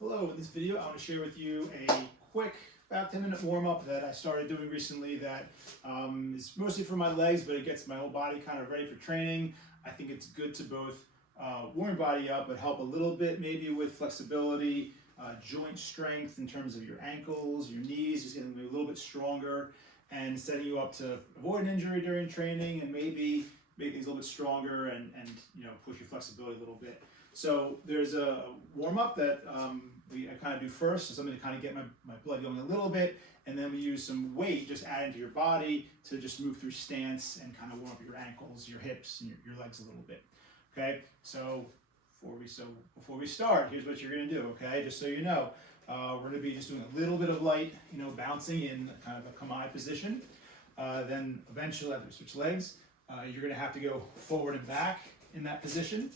Hello, in this video I want to share with you a quick about 10-minute warm-up that I started doing recently that is mostly for my legs, but it gets my whole body kind of ready for training. I think it's good to both warm your body up, but help a little bit maybe with flexibility, joint strength in terms of your ankles, your knees, just getting a little bit stronger and setting you up to avoid an injury during training and maybe make things a little bit stronger and push your flexibility a little bit. So there's a warm-up that I kind of do first, so something to kind of get my blood going a little bit, and then we use some weight just added to your body to just move through stance and kind of warm up your ankles, your hips, and your legs a little bit. Okay, so before we start, here's what you're going to do. Okay, just so you know, we're going to be just doing a little bit of light, bouncing in kind of a kamae position. Then eventually, after we switch legs, you're going to have to go forward and back in that position.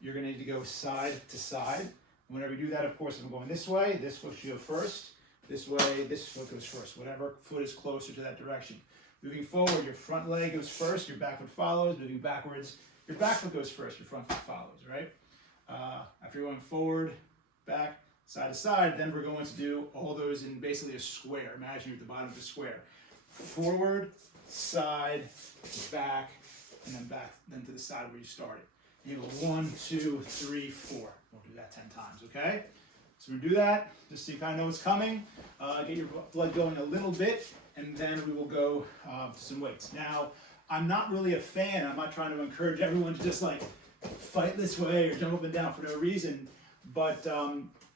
You're going to need to go side to side. Whenever you do that, of course, if I'm going this way, this foot should go first. This way, this foot goes first. Whatever foot is closer to that direction. Moving forward, your front leg goes first, your back foot follows. Moving backwards, your back foot goes first, your front foot follows, right? After you're going forward, back, side to side, then we're going to do all those in basically a square. Imagine you're at the bottom of the square. Forward, side, back, and then back, then to the side where you started. You go 1, 2, 3, 4. We'll do that 10 times, okay? So we do that, just so you kind of know what's coming. Get your blood going a little bit, and then we will go to some weights. Now, I'm not really a fan. I'm not trying to encourage everyone to just like fight this way or jump up and down for no reason. But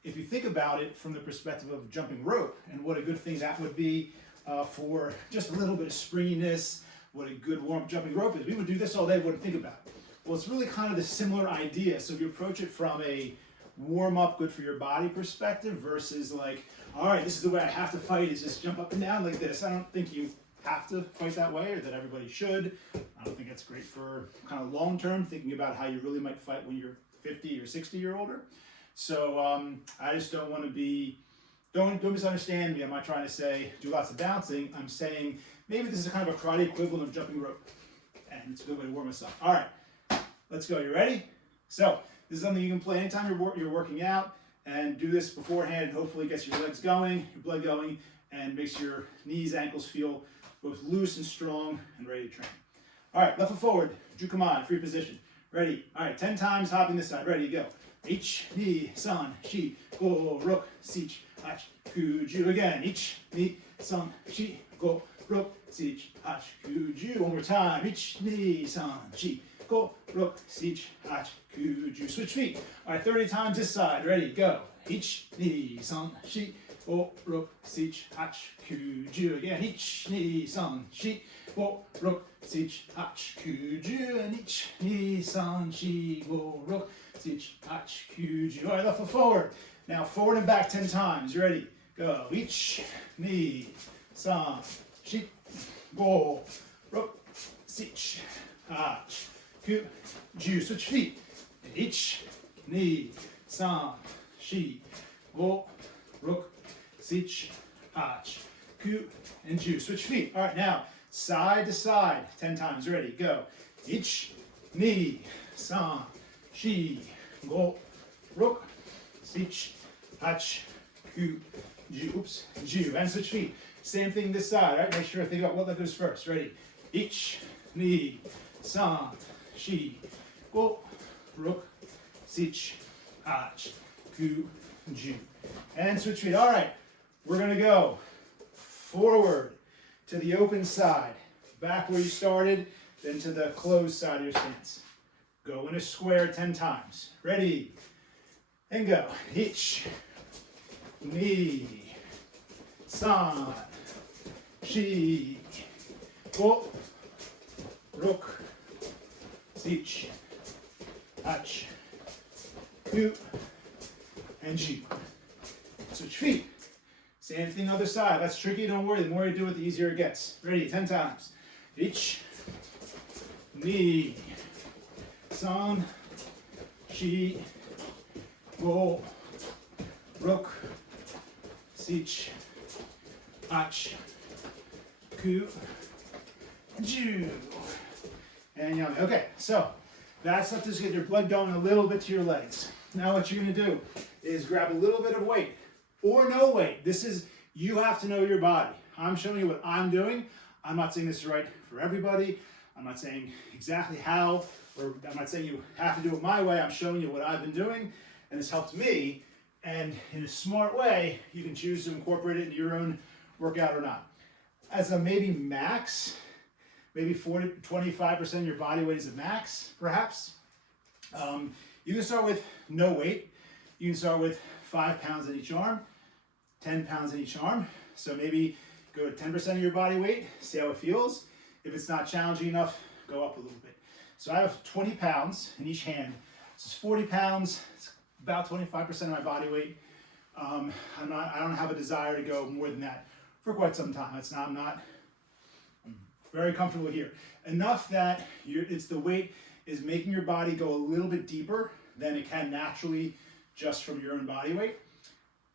if you think about it from the perspective of jumping rope, and what a good thing that would be for just a little bit of springiness, what a good warm-up jumping rope is. We would do this all day, wouldn't think about it. Well, it's really kind of the similar idea. So if you approach it from a warm-up, good for your body perspective versus like, all right, this is the way I have to fight, is just jump up and down like this. I don't think you have to fight that way or that everybody should. I don't think that's great for kind of long-term, thinking about how you really might fight when you're 50 or 60 or older. So I just don't want to be, don't misunderstand me. I'm not trying to say do lots of bouncing. I'm saying maybe this is kind of a karate equivalent of jumping rope. And it's a good way to warm us up. All right. Let's go, you ready? So, this is something you can play anytime you're working out, and do this beforehand. Hopefully it gets your legs going, your blood going, and makes your knees, ankles feel both loose and strong and ready to train. All right, left foot forward, Jukaman, free position. Ready? All right, 10 times hopping this side. Ready, go. Ich, ni, san, shi, go, rok, sich, hach, kuju. Again, ich, ni, san, shi, go, rok, sich, hach, kuju. One more time. Ich, ni, san, shi. Go, rok, sich, hach, kuju. Switch feet. All right, 30 times this side. Ready, go. Ich, ni, san, shi, go, rok, sich, hach, kuju. Again, ich, ni, san, shi, go, rok, sich, hach, kuju. And ich, ni, san, shi, go, rok, sich, hach, kuju. All right, left foot forward. Now forward and back 10 times. Ready, go. Ich, ni, san, shi, go, rok, sich, hach, kuju. Switch feet. Ich, ni, san, shi, go, rok, sich, hach, kuju. Switch feet. All right, now side to side 10 times. Ready, go. Ich, ni, san, shi, go, rok, sich, hach, kuju. Oops, ju. And switch feet. Same thing this side. All right, make sure I think about what leg goes first. Ready. Ich, ni, san, shi, go, rok, sich, hach, kuju. And switch feet. All right, we're going to go forward to the open side, back where you started, then to the closed side of your stance. Go in a square 10 times. Ready, and go. Ich, ni, san, shi, go, rok, sich, hach, ku, and ju. Switch feet. Same thing other side. That's tricky, don't worry. The more you do it, the easier it gets. Ready, 10 times. Ich, ni, san, shi, go, rok, sich, hach, ku, ju. And yummy. Okay, so that's enough to just get your blood going a little bit to your legs. Now what you're going to do is grab a little bit of weight or no weight. This is, you have to know your body. I'm showing you what I'm doing. I'm not saying this is right for everybody. I'm not saying exactly how, or I'm not saying you have to do it my way. I'm showing you what I've been doing, and it's helped me. And in a smart way, you can choose to incorporate it into your own workout or not. As a maybe max, maybe 25% of your body weight is a max, perhaps. You can start with no weight. You can start with 5 pounds in each arm, 10 pounds in each arm. So maybe go to 10% of your body weight, see how it feels. If it's not challenging enough, go up a little bit. So I have 20 pounds in each hand. This is 40 pounds. It's about 25% of my body weight. I don't have a desire to go more than that for quite some time. I'm very comfortable here. Enough that it's the weight is making your body go a little bit deeper than it can naturally just from your own body weight.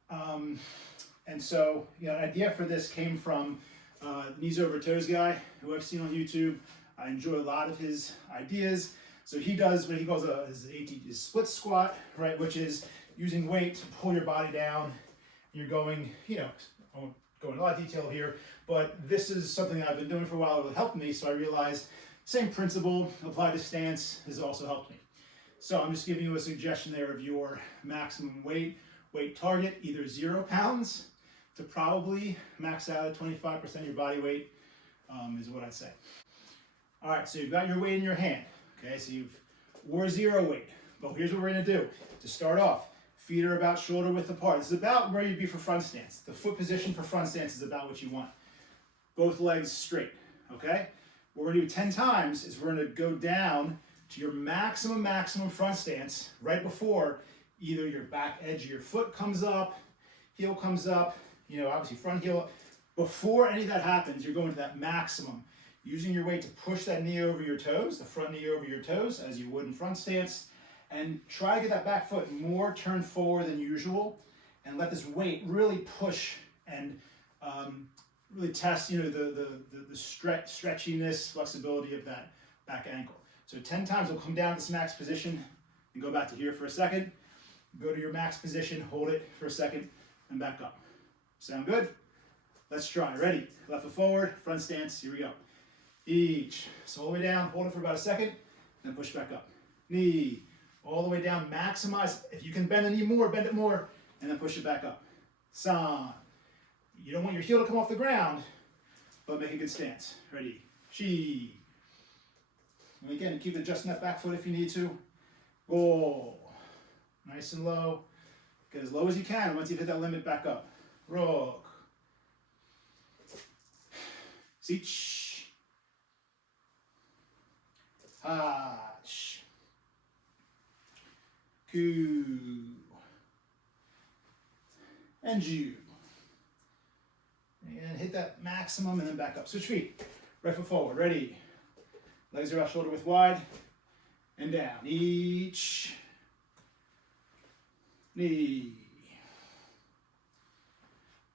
And so, an idea for this came from the Knees Over Toes guy who I've seen on YouTube. I enjoy a lot of his ideas. So he does what he calls his split squat, right, which is using weight to pull your body down. You're going, I won't go into a lot of detail here, but this is something that I've been doing for a while. It really helped me, so I realized same principle applied to stance has also helped me. So I'm just giving you a suggestion there of your maximum weight target, either 0 pounds to probably max out at 25% of your body weight is what I'd say. All right, so you've got your weight in your hand. Okay, so or 0 weight. But here's what we're gonna do. To start off, feet are about shoulder width apart. This is about where you'd be for front stance. The foot position for front stance is about what you want. Both legs straight, okay? What we're gonna do 10 times is we're gonna go down to your maximum front stance right before either your back edge of your foot comes up, heel comes up, obviously front heel. Before any of that happens, you're going to that maximum. Using your weight to push that knee over your toes, the front knee over your toes, as you would in front stance, and try to get that back foot more turned forward than usual, and let this weight really push and really test, the stretchiness, flexibility of that back ankle. So 10 times we'll come down to this max position and go back to here for a second. Go to your max position, hold it for a second, and back up. Sound good? Let's try. Ready? Left foot forward, front stance. Here we go. Each. So all the way down, hold it for about a second, then push back up. Knee. All the way down, maximize. If you can bend the knee more, bend it more, and then push it back up. San. You don't want your heel to come off the ground, but make a good stance. Ready? Chi. And again, keep adjusting that back foot if you need to. Go. Nice and low. Get as low as you can. Once you hit that limit, back up. Rock. Sich. Hach. Ku. And Ju. And hit that maximum and then back up. Switch feet. Right foot forward. Ready. Legs are about shoulder width wide. And down. Each. Knee.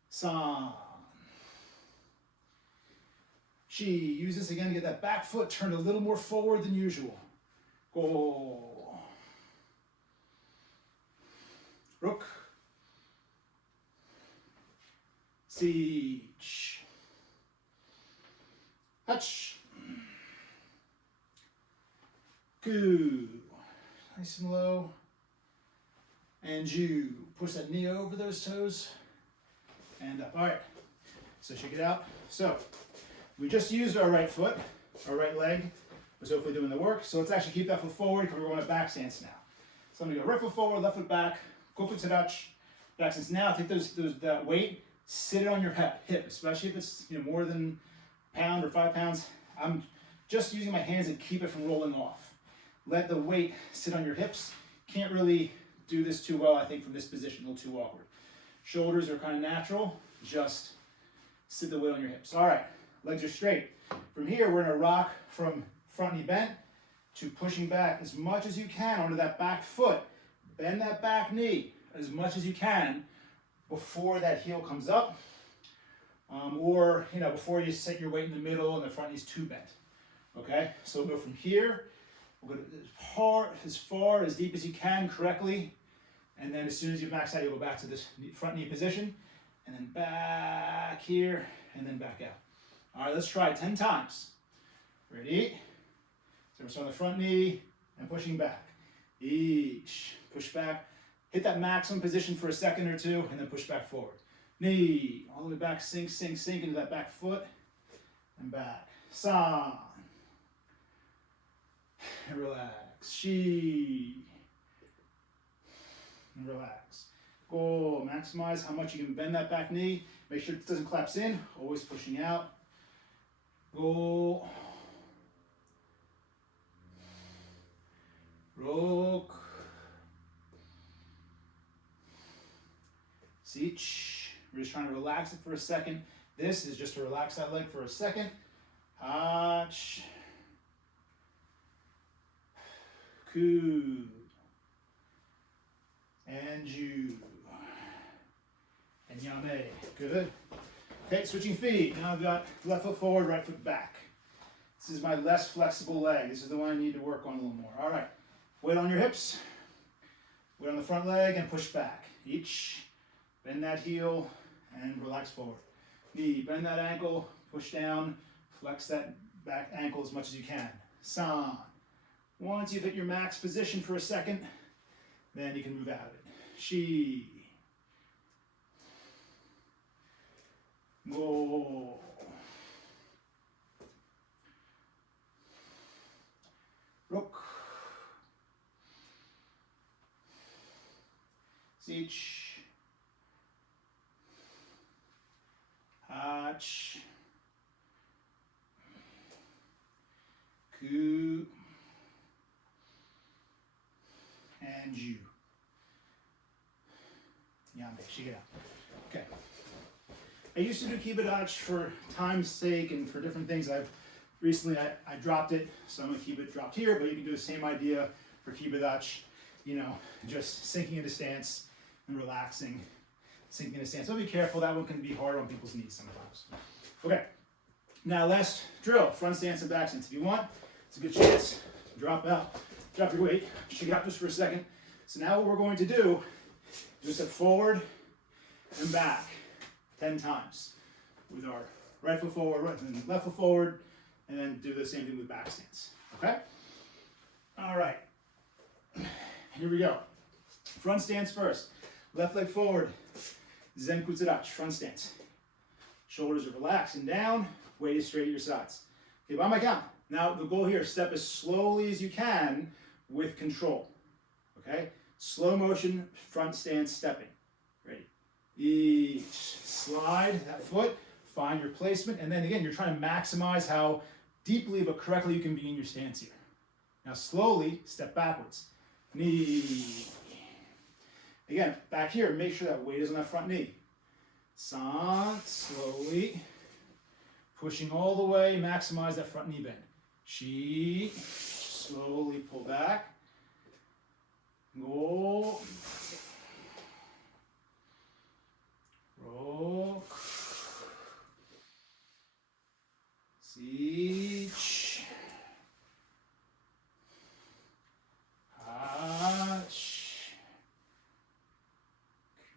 San. Chi. Use this again to get that back foot turned a little more forward than usual. Go. Rook. Sich. Hutch. Ku. Nice and low. And Ju. Push that knee over those toes. And up. All right. So shake it out. So we just used our right foot. Our right leg was hopefully doing the work. So let's actually keep that foot forward because we're going to back stance now. So I'm going to go right foot forward, left foot back. Kokutsudachi. Back stance. Now take that weight. Sit it on your hip, especially if it's more than a pound or 5 pounds. I'm just using my hands and keep it from rolling off. Let the weight sit on your hips. Can't really do this too well, I think, from this position, a little too awkward. Shoulders are kind of natural. Just sit the weight on your hips. All right, legs are straight. From here, we're gonna rock from front knee bent to pushing back as much as you can onto that back foot. Bend that back knee as much as you can before that heel comes up, or before you set your weight in the middle and the front knee's too bent. Okay, so we'll go from here. We'll go as far as deep as you can correctly And then as soon as you max out, you'll go back to this front knee position, and then back here, and then back out. All right, let's try it 10 times. Ready? So we're starting on the front knee and pushing back. Each, push back. Hit that maximum position for a second or two, and then push back forward. Knee, all the way back, sink, sink, sink into that back foot, and back. San. And relax. Shi. And relax. Go. Maximize how much you can bend that back knee. Make sure it doesn't collapse in. Always pushing out. Go. Rok. Sich. We're just trying to relax it for a second. This is just to relax that leg for a second. Hach. Ku. And you. And yame. Good. Okay, switching feet. Now I've got left foot forward, right foot back. This is my less flexible leg. This is the one I need to work on a little more. All right. Weight on your hips. Weight on the front leg and push back. Each. Bend that heel and relax forward. Knee, bend that ankle, push down, flex that back ankle as much as you can. San. Once you've hit your max position for a second, then you can move out of it. Shi. Go. Rok. Sich. Hach. Ku. And you. Yambe, shake it out. Okay. I used to do kibadach for time's sake and for different things. Recently I dropped it, so I'm gonna keep it dropped here, but you can do the same idea for kibadach, you know, just sinking into stance and relaxing, sinking into stance. So be careful, that one can be hard on people's knees sometimes. Okay, now last drill, front stance and back stance. If you want, it's a good chance, drop out, drop your weight, shake it out just for a second. So now what we're going to do is step forward and back 10 times with our right foot forward, and left foot forward, and then do the same thing with back stance, okay? All right, here we go. Front stance first. Left leg forward, Zen Kutsudach, front stance. Shoulders are relaxed and down, weight is straight at your sides. Okay, by my count. Now the goal here, step as slowly as you can with control, okay? Slow motion, front stance stepping. Ready? Each, slide that foot, find your placement, and then again, you're trying to maximize how deeply but correctly you can be in your stance here. Now slowly, step backwards. Knee. Again, back here, make sure that weight is on that front knee. San, slowly, pushing all the way, maximize that front knee bend. Shi, slowly pull back. Go. Rok. Sich. Hach.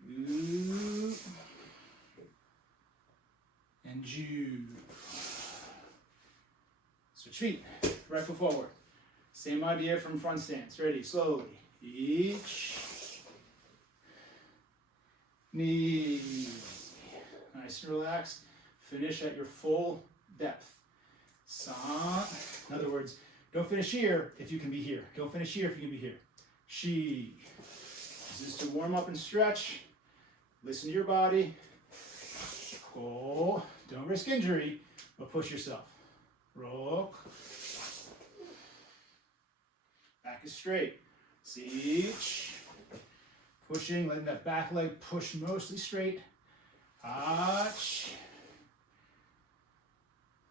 Ku. And Ju. Switch feet. Right foot forward. Same idea from front stance. Ready? Slowly. Each. Knee. Nice and relaxed. Finish at your full depth. San. In other words, don't finish here if you can be here. Don't finish here if you can be here. Shi. This is to warm up and stretch. Listen to your body. Go. Don't risk injury, but push yourself. Rok. Back is straight. Sich. Pushing, letting that back leg push mostly straight. Hach.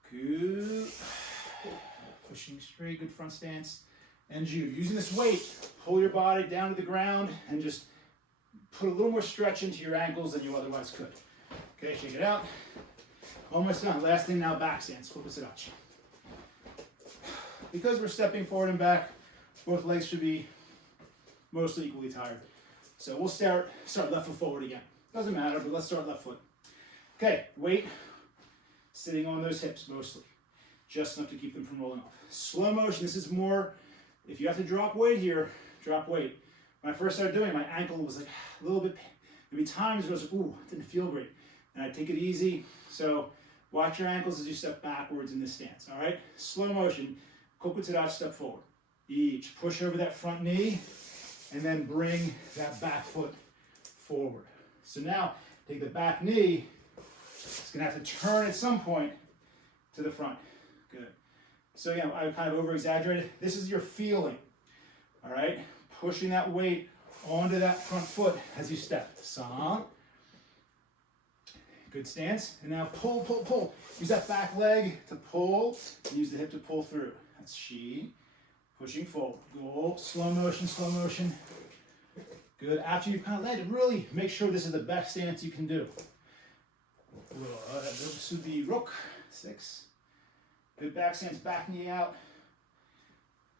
Ku. Pushing straight, good front stance. And Ju. Using this weight, pull your body down to the ground and just put a little more stretch into your ankles than you otherwise could. Okay, shake it out. Almost done. Last thing now, back stance. Kokusadachi. Because we're stepping forward and back, both legs should be mostly equally tired. So we'll start left foot forward again. Doesn't matter, but let's start left foot. Okay, weight sitting on those hips mostly, just enough to keep them from rolling off. Slow motion, this is more, if you have to drop weight here, drop weight. When I first started doing it, my ankle was like a little bit, there'd be times where I was like, ooh, it didn't feel great. And I take it easy. So watch your ankles as you step backwards in this stance, all right? Slow motion, kokutsudachi, step forward. Each, push over that front knee, and then bring that back foot forward. So now, take the back knee, it's gonna have to turn at some point to the front. Good. So again, I kind of over-exaggerated. This is your feeling, all right? Pushing that weight onto that front foot as you step. San. Good stance. And now pull, pull, pull. Use that back leg to pull, and use the hip to pull through. That's shi. Pushing forward. Go. Slow motion, slow motion. Good. After you've kind of landed, really make sure this is the best stance you can do. Subi rook. 6. Good back stance, back knee out.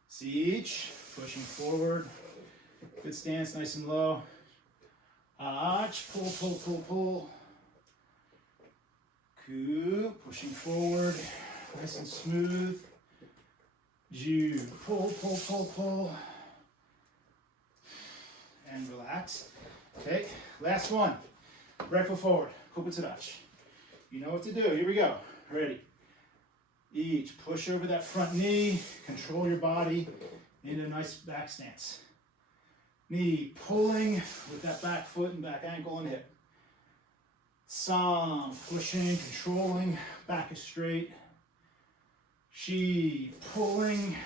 Siege. Pushing forward. Good stance, nice and low. Arch. Pull, pull, pull, pull. Ku. Pushing forward. Nice and smooth. Ju. Pull, pull, pull, pull. And relax. Okay, last one. Right foot forward. Kokutsudachi. You know what to do. Here we go. Ready. Each. Push over that front knee. Control your body into a nice back stance. Knee pulling with that back foot and back ankle and hip. San. Pushing, controlling. Back is straight. Shi. Pulling.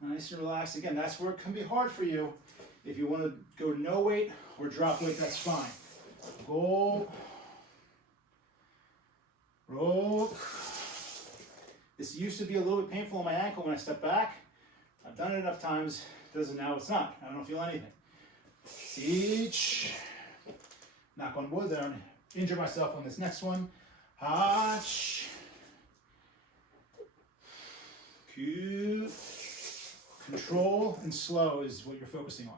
Nice and relaxed. Again, that's where it can be hard for you. If you want to go no weight or drop weight, that's fine. Go. Roll. This used to be a little bit painful on my ankle when I step back. I've done it enough times. Now it's not. I don't feel anything. Siege. Knock on wood. I don't injure myself on this next one. Hach. Ku. Control and slow is what you're focusing on.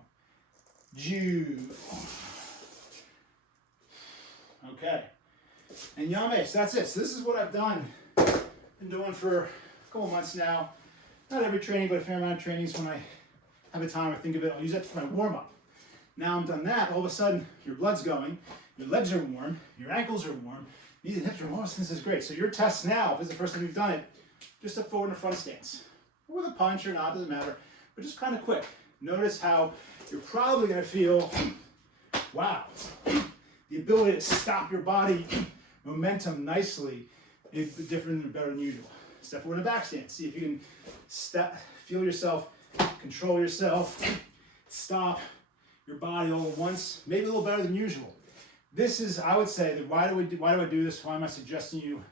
Ju. Okay. And yame, so that's it. So this is what I've done. Been doing for a couple months now. Not every training, but a fair amount of trainings. When I have a time, I think of it, I'll use that for my warm-up. Now I'm done that, all of a sudden your blood's going, your legs are warm, your ankles are warm, knees and hips are warm. This is great. So your test now, if this is the first time you've done it, just step forward in a front stance. Or with a punch or not, doesn't matter. But just kind of quick. Notice how you're probably going to feel, wow, the ability to stop your body momentum nicely is different and better than usual. Step forward in a back stance. See if you can feel yourself, control yourself, stop your body all at once, maybe a little better than usual. This is, I would say, that why do I do this? Why am I suggesting you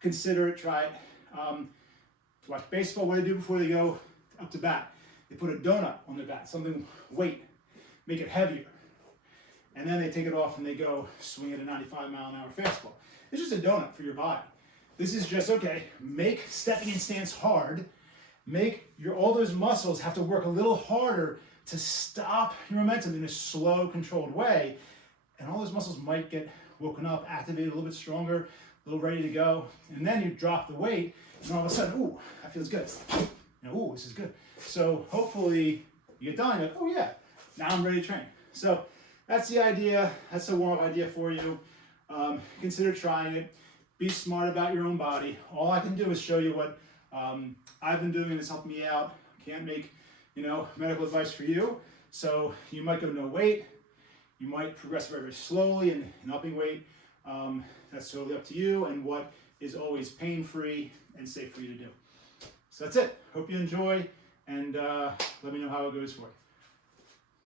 consider it, try it? To watch baseball, what do they do before they go up to bat? They put a donut on their bat, something weight, make it heavier. And then they take it off and they go swing at a 95-mile-an-hour fastball. It's just a donut for your body. This is just, okay, make stepping in stance hard, make all those muscles have to work a little harder to stop your momentum in a slow, controlled way. And all those muscles might get woken up, activated a little bit stronger, a little ready to go. And then you drop the weight, and all of a sudden, ooh, that feels good. Ooh, this is good. So hopefully you get done, you're like, oh yeah, now I'm ready to train. So that's the idea. That's a warm-up idea for you. Consider trying it. Be smart about your own body. All I can do is show you what I've been doing and it's helped me out. Can't make, medical advice for you. So you might go no weight. You might progress very, very slowly in upping weight. That's totally up to you and what is always pain-free and safe for you to do. So that's it. Hope you enjoy and let me know how it goes for you.